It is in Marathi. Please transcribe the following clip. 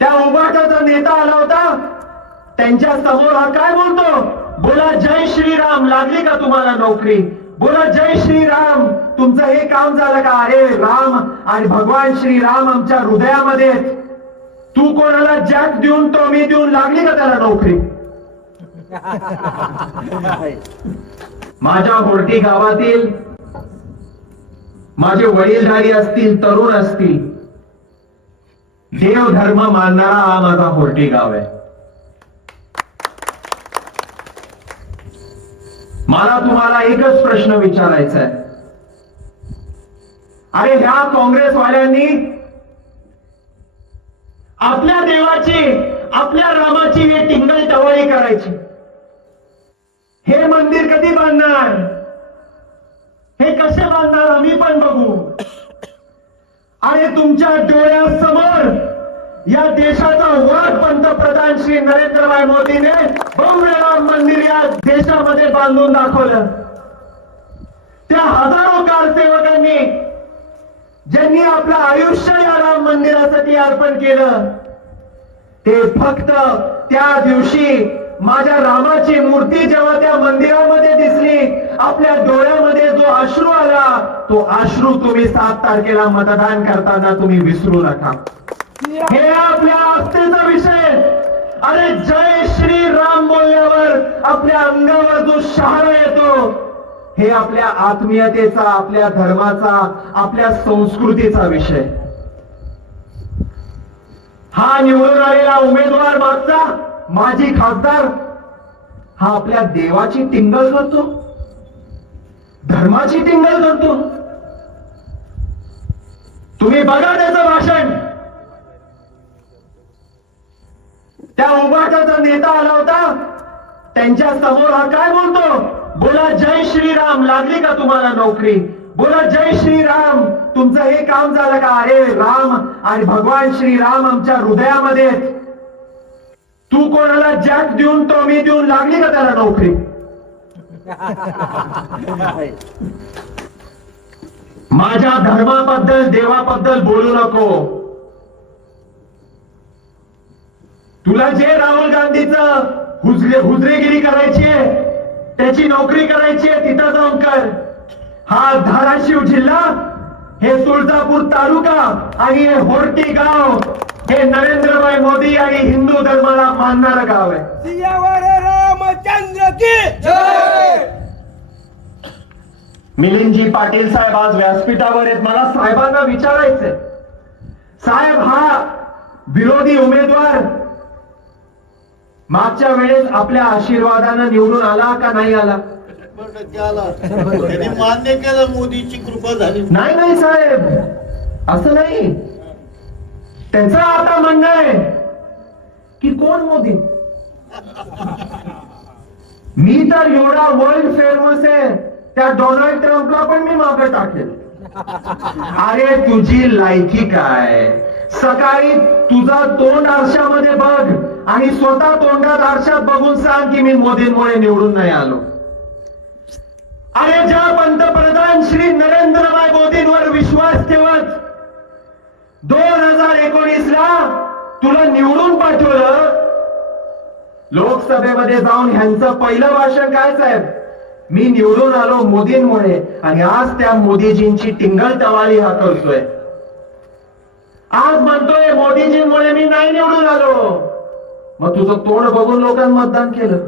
त्या उभाटाचा नेता आला होता, त्यांच्या समोर हा काय बोलतो, बोला जय श्रीराम, लागली का तुम्हाला नोकरी, बोला जय श्रीराम, तुमचं हे काम झालं का, अरे राम आणि भगवान श्रीराम आमच्या हृदयामध्ये, तू कोणाला जॅक देऊन टॉमी देऊन लागली का त्याला नोकरी. माझ्या होर्टी गावातील माझे वडीलधारी असतील, तरुण असतील, देव धर्म मानणारा हा माझा होर्टी गाव आहे. मला तुम्हाला एकच प्रश्न विचारायचा आहे, अरे ह्या काँग्रेसवाल्यांनी आपल्या देवाची, आपल्या रामाची हे टिंगल टवाळी करायची, हे मंदिर कधी बांधणार, हे कसे बांधणार आम्ही पण बघू. आणि तुमच्या डोळ्यासमोर या देशाचा वाघ पंतप्रधान श्री नरेंद्रभाई मोदीने भव्य राम मंदिर या देशामध्ये बांधून दाखवलं. त्या हजारो कारसेवकांनी ज्यांनी आपलं आयुष्य या राम मंदिरासाठी अर्पण केलं, ते फक्त त्या दिवशी माझ्या रामाची मूर्ती जेव्हा त्या मंदिरामध्ये दिसली, आपल्या डोळ्यामध्ये जो अश्रू आला, तो अश्रू तुम्ही 7 तारखेला मतदान करताना तुम्ही विसरू नका. हे आपल्या आस्थेचा विषय. अरे जय श्री राम बोलल्यावर आपल्या अंगावर जो शहारा येतो, हे आपल्या आत्मीयतेचा, आपल्या धर्माचा, आपल्या संस्कृतीचा विषय. हा निवडून आलेला उमेदवार मागचा माजी खासदार, हा आपल्या देवाची टिंगल करतो, धर्माची टिंगल करतो. तुम्ही बघा त्याचं भाषण. त्या उभाटाचा नेता आला होता, त्यांच्या समोर हा काय बोलतो, बोला जय श्रीराम, लागली का तुम्हाला नोकरी, बोला जय श्रीराम, तुमचं हे काम झालं का, अरे राम आणि भगवान श्रीराम आमच्या हृदयामध्ये, तू कोणाला जॅक देऊन टॉमी देऊन लागली का त्याला नोकरी. माझ्या धर्माबद्दल, देवाबद्दल बोलू नको. तुला जे राहुल गांधीचं हुजरेगिरी करायची आहे, त्याची नोकरी करायची आहे, तिथं जाऊन कर. हा धाराशिव जिल्हा, हे तुळजापूर तालुका आणि हे होर्टी गाव, हे नरेंद्रभाई मोदी आणि हिंदू धर्माला मानणारं गाव आहे. रामचंद्र की जय. मिलिंदजी पाटील साहेब आज व्यासपीठावर आहेत. मला साहेबांना विचारायचंय, साहेब हा विरोधी उमेदवार मागच्या वेळेस आपल्या आशीर्वादानं निवडून आला का नाही आला. त्यांनी मान्य केलं, मोदीची कृपा झाली. नाही नाही साहेब, असं नाही. त्याचं आता म्हणणं आहे की कोण मोदी. मी तर एवढा वर्ल्ड फेमस आहे, त्या डोनाल्ड ट्रम्पला पण मी मागे टाकेल. अरे तुझी लायकी काय. सकाळी तुझा तोंड आरशामध्ये बघ आणि स्वतः तोंडात आरशात बघून सांग की मी मोदींमुळे निवडून नाही आलो. अरे ज्या पंतप्रधान श्री नरेंद्रभाई मोदींवर विश्वास ठेवत 2019 ला तुला निवडून पाठवलं, लोकसभेमध्ये जाऊन ह्यांचं पहिलं भाषण काय साहेब, मी निवडून आलो मोदींमुळे, आणि आज त्या मोदीजींची टिंगल टवाळी हा करतोय. आज म्हणतोय मोदीजींमुळे मी नाही निवडून आलो. मग तुझं तोंड बघून लोकांनी मतदान केलं.